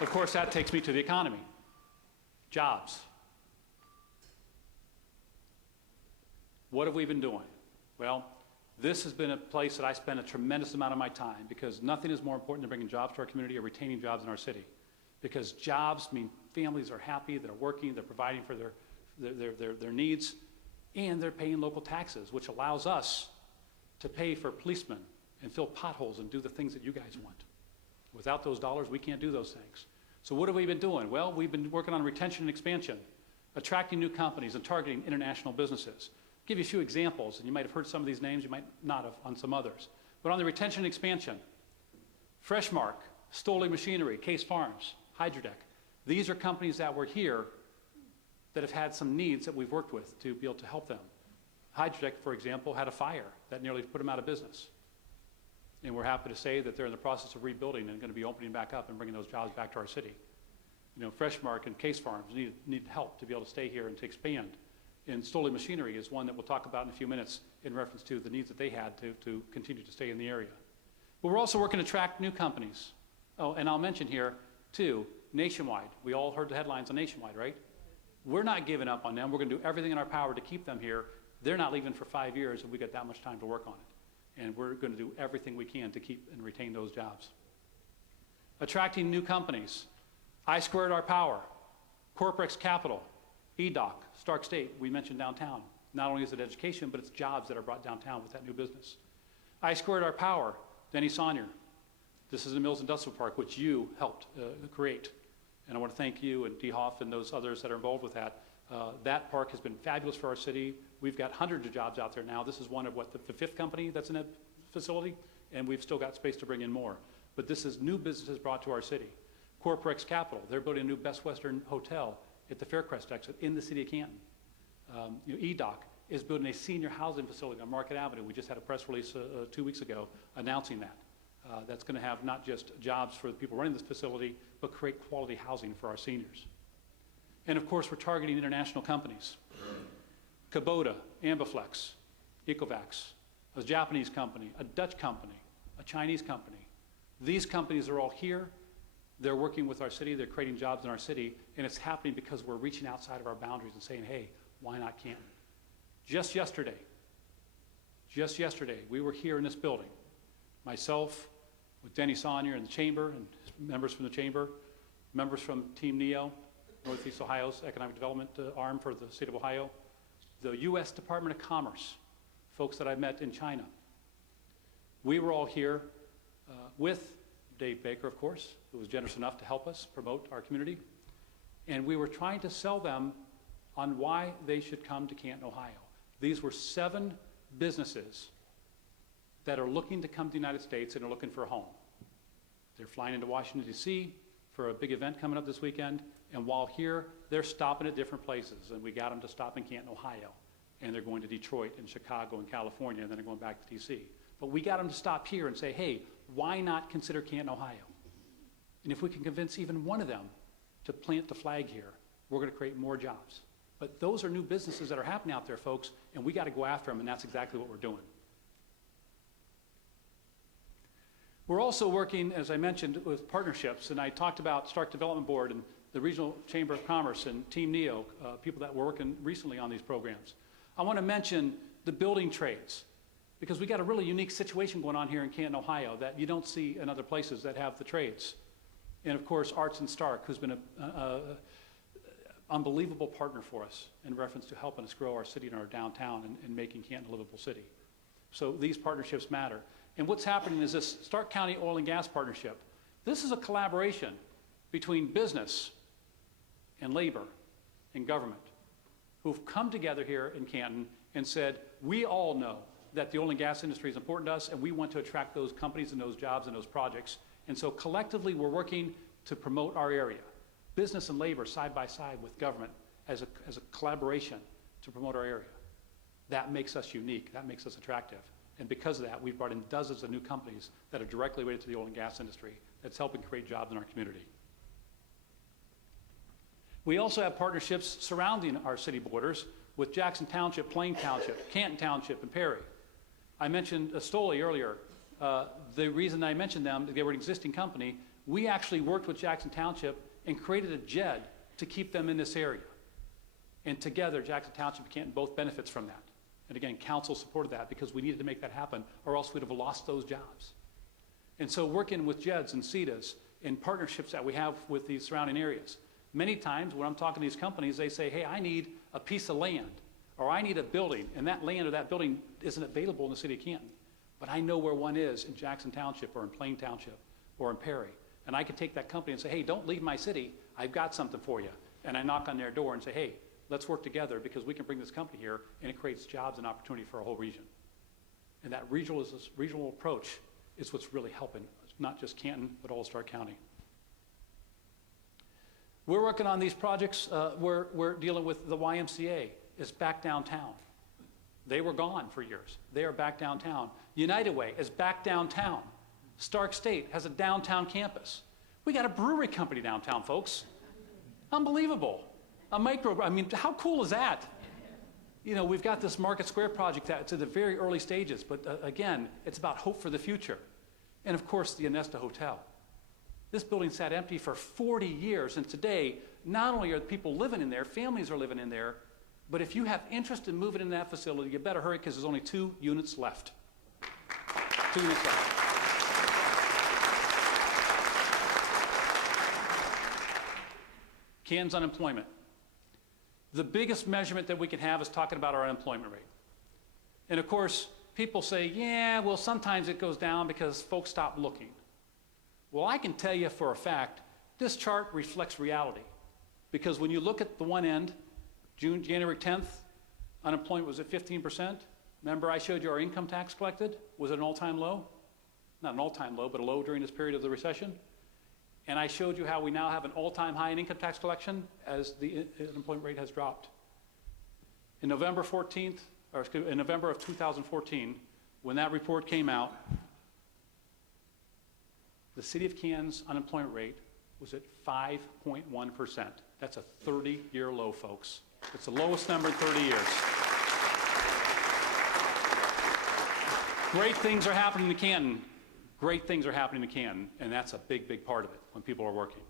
Of course, that takes me to the economy. Jobs. What have we been doing? Well, this has been a place that I spend a tremendous amount of my time, because nothing is more important than bringing jobs to our community or retaining jobs in our city. Because jobs mean families are happy, they're working, they're providing for their needs, and they're paying local taxes, which allows us to pay for policemen and fill potholes and do the things that you guys want. Without those dollars, we can't do those things. So what have we been doing? Well, we've been working on retention and expansion, attracting new companies and targeting international businesses. I'll give you a few examples, and you might have heard some of these names, you might not have on some others. But on the retention and expansion, Freshmark, Stoley Machinery, Case Farms, Hydrodeck. These are companies that were here that have had some needs that we've worked with to be able to help them. Hydrodeck, for example, had a fire that nearly put them out of business. And we're happy to say that they're in the process of rebuilding and going to be opening back up and bringing those jobs back to our city. You know, Freshmark and Case Farms need help to be able to stay here and to expand. And Stoley Machinery is one that we'll talk about in a few minutes in reference to the needs that they had to continue to stay in the area. But we're also working to attract new companies. Oh, and I'll mention here, too, Nationwide. We all heard the headlines on Nationwide, right? We're not giving up on them. We're going to do everything in our power to keep them here. They're not leaving for 5 years, and we got that much time to work on it. And we're going to do everything we can to keep and retain those jobs. Attracting new companies. I Squared Our Power, Corporex Capital, EDOC, Stark State. We mentioned downtown. Not only is it education, but it's jobs that are brought downtown with that new business. I Squared Our Power, Denny Saunier. This is the Mills Industrial Park, which you helped create. And I want to thank you and D. Hoff and those others that are involved with that. That park has been fabulous for our city. We've got hundreds of jobs out there now. This is one of the fifth company that's in that facility, and we've still got space to bring in more. But this is new businesses brought to our city. Corporex Capital, they're building a new Best Western hotel at the Faircrest exit in the city of Canton. EDOC is building a senior housing facility on Market Avenue. We just had a press release 2 weeks ago announcing that. That's going to have not just jobs for the people running this facility, but create quality housing for our seniors. And of course, we're targeting international companies. Kubota, Ambiflex, Ecovacs, a Japanese company, a Dutch company, a Chinese company. These companies are all here. They're working with our city. They're creating jobs in our city. And it's happening because we're reaching outside of our boundaries and saying, hey, why not Canton? Just yesterday, we were here in this building. Myself, with Denny Saunier and the Chamber, and members from the Chamber, members from Team NEO, Northeast Ohio's economic development arm for the state of Ohio, the U.S. Department of Commerce, folks that I met in China. We were all here with Dave Baker, of course, who was generous enough to help us promote our community. And we were trying to sell them on why they should come to Canton, Ohio. These were 7 businesses that are looking to come to the United States and are looking for a home. They're flying into Washington, D.C. for a big event coming up this weekend. And while here, they're stopping at different places. And we got them to stop in Canton, Ohio. And they're going to Detroit and Chicago and California, and then they're going back to D.C. But we got them to stop here and say, hey, why not consider Canton, Ohio? And if we can convince even one of them to plant the flag here, we're going to create more jobs. But those are new businesses that are happening out there, folks, and we got to go after them, and that's exactly what we're doing. We're also working, as I mentioned, with partnerships, and I talked about Stark Development Board and the Regional Chamber of Commerce and Team NEO, people that were working recently on these programs. I want to mention the building trades, because we got a really unique situation going on here in Canton, Ohio that you don't see in other places that have the trades. And of course, Arts and Stark, who's been an unbelievable partner for us in reference to helping us grow our city and our downtown and making Canton a livable city. So these partnerships matter. And what's happening is this Stark County Oil and Gas Partnership. This is a collaboration between business and labor and government who've come together here in Canton and said, we all know that the oil and gas industry is important to us, and we want to attract those companies and those jobs and those projects. And so collectively, we're working to promote our area. Business and labor side by side with government as a collaboration to promote our area. That makes us unique. That makes us attractive. And because of that, we've brought in dozens of new companies that are directly related to the oil and gas industry that's helping create jobs in our community. We also have partnerships surrounding our city borders with Jackson Township, Plain Township, Canton Township, and Perry. I mentioned Stoley earlier. The reason I mentioned them, they were an existing company. we actually worked with Jackson Township and created a JED to keep them in this area. And together, Jackson Township and Canton both benefits from that. And again, council supported that because we needed to make that happen, or else we'd have lost those jobs. And so working with JEDs and CEDAs in partnerships that we have with these surrounding areas, many times when I'm talking to these companies, they say, hey, I need a piece of land, or I need a building, and that land or that building isn't available in the city of Canton. But I know where one is in Jackson Township or in Plain Township or in Perry. And I can take that company and say, hey, don't leave my city. I've got something for you. And I knock on their door and say, hey, let's work together because we can bring this company here, and it creates jobs and opportunity for a whole region. And that regional approach is what's really helping, not just Canton, but all Stark County. We're working on these projects. We're dealing with the YMCA. Is back downtown. They were gone for years. They are back downtown. United Way is back downtown. Stark State has a downtown campus. We got a brewery company downtown, folks. Unbelievable. I mean, how cool is that? You know, we've got this Market Square project that's at the very early stages, but again, it's about hope for the future. And of course, the Anesta Hotel. This building sat empty for 40 years, and today, not only are people living in there, families are living in there, but if you have interest in moving in that facility, you better hurry because there's only 2 units left. 2 units left. Canton's unemployment. The biggest measurement that we can have is talking about our unemployment rate. And of course, people say, yeah, well, sometimes it goes down because folks stop looking. Well, I can tell you for a fact, this chart reflects reality. Because when you look at the one end, January 10th, unemployment was at 15%. Remember I showed you our income tax collected was at an all-time low? Not an all-time low, but a low during this period of the recession. And I showed you how we now have an all-time high in income tax collection as the unemployment rate has dropped. In November of 2014, when that report came out, the city of Canton's unemployment rate was at 5.1%. That's a 30-year low, folks. It's the lowest number in 30 years. Great things are happening to Canton. Great things are happening to Canton, and that's a big, big part of it when people are working.